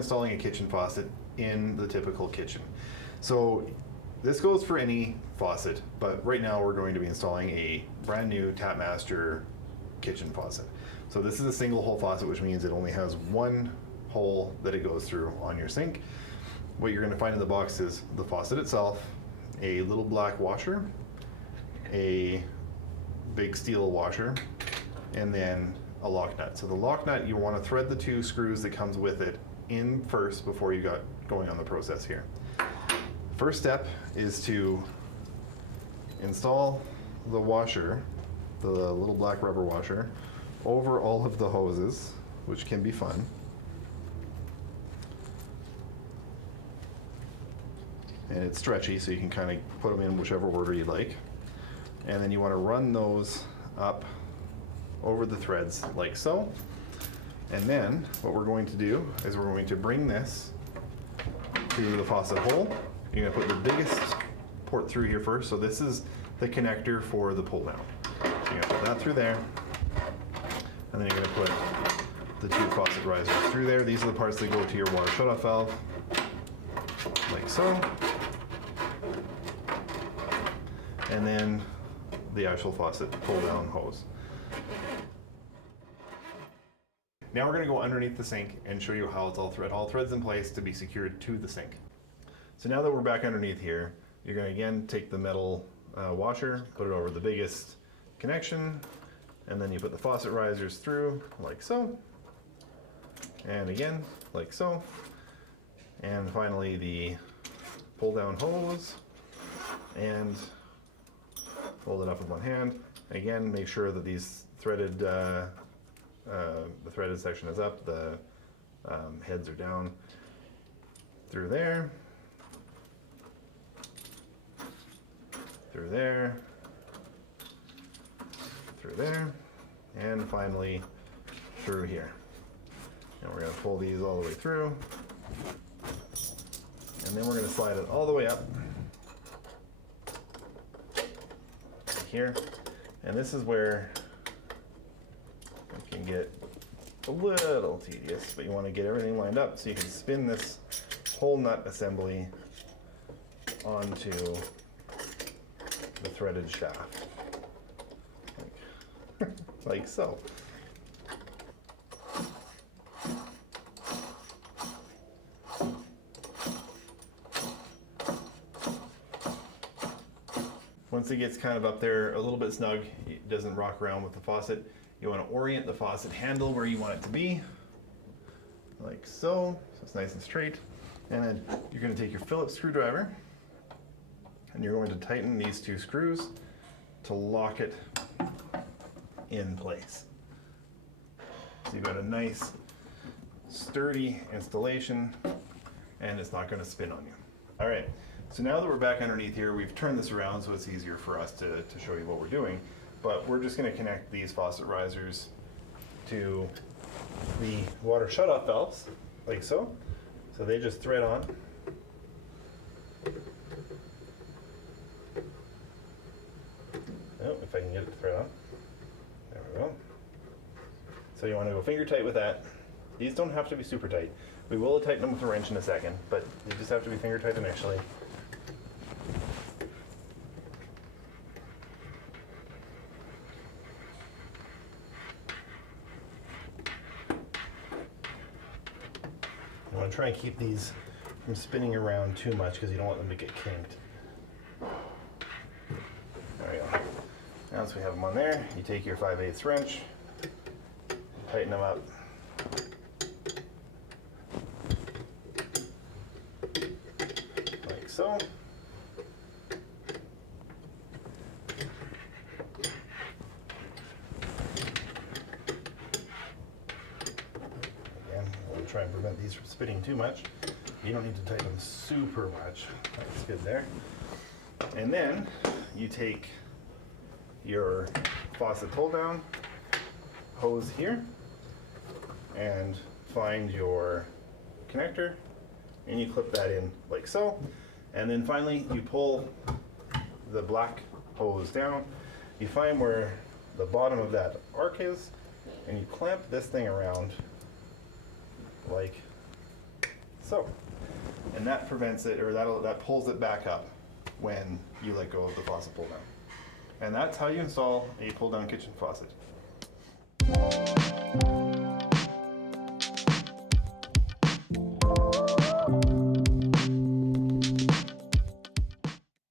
installing a kitchen faucet in the typical kitchen. So this goes for any faucet, but right now we're going to be installing a brand new Tapmaster kitchen faucet. So this is a single hole faucet, which means it only has one hole that it goes through on your sink. What you're going to find in the box is the faucet itself, a little black washer, a big steel washer, and then a lock nut. So the lock nut, you want to thread the 2 screws that comes with it in first before you got going on the process here. First step is to install the washer, the little black rubber washer, over all of the hoses, which can be fun. And it's stretchy, so you can kind of put them in whichever order you like. And then you want to run those up over the threads like so. And then what we're going to do is we're going to bring this to the faucet hole. You're going to put the biggest port through here first. So this is the connector for the pull down. So you're going to put that through there. And then you're going to put the 2 faucet risers through there. These are the parts that go to your water shutoff valve, like so. And then the actual faucet pull down hose. Now we're going to go underneath the sink and show you how it's all threads in place to be secured to the sink. So now that we're back underneath here, you're going to again take the metal washer, put it over the biggest connection, and then you put the faucet risers through like so, and again like so, and finally the pull down hose, and fold it up with one hand. Again, make sure that these threaded the threaded section is up, the heads are down through there, through there, through there, and finally through here. And we're going to pull these all the way through, and then we're going to slide it all the way up here. And this is where it can get a little tedious, but you want to get everything lined up so you can spin this whole nut assembly onto the threaded shaft, like so. Once it gets kind of up there a little bit snug, it doesn't rock around with the faucet, you want to orient the faucet handle where you want it to be, like so, so it's nice and straight. And then you're going to take your Phillips screwdriver and you're going to tighten these 2 screws to lock it in place. So you've got a nice sturdy installation and it's not going to spin on you. All right, so now that we're back underneath here, we've turned this around so it's easier for us to show you what we're doing. But we're just going to connect these faucet risers to the water shutoff valves, like so. So they just thread on. Oh, if I can get it to thread on. There we go. So you want to go finger tight with that. These don't have to be super tight. We will tighten them with a wrench in a second, but they just have to be finger tight initially. You want to try and keep these from spinning around too much because you don't want them to get kinked. There we go. Now once we have them on there, you take your 5/8 wrench, tighten them up. Like so. Try and prevent these from spinning too much. You don't need to tighten them super much. That's good there. And then you take your faucet pull down hose here and find your connector and you clip that in like so. And then finally you pull the black hose down. You find where the bottom of that arc is and you clamp this thing around like so. And that prevents it, or that pulls it back up when you let go of the faucet pull down. And that's how you install a pull down kitchen faucet.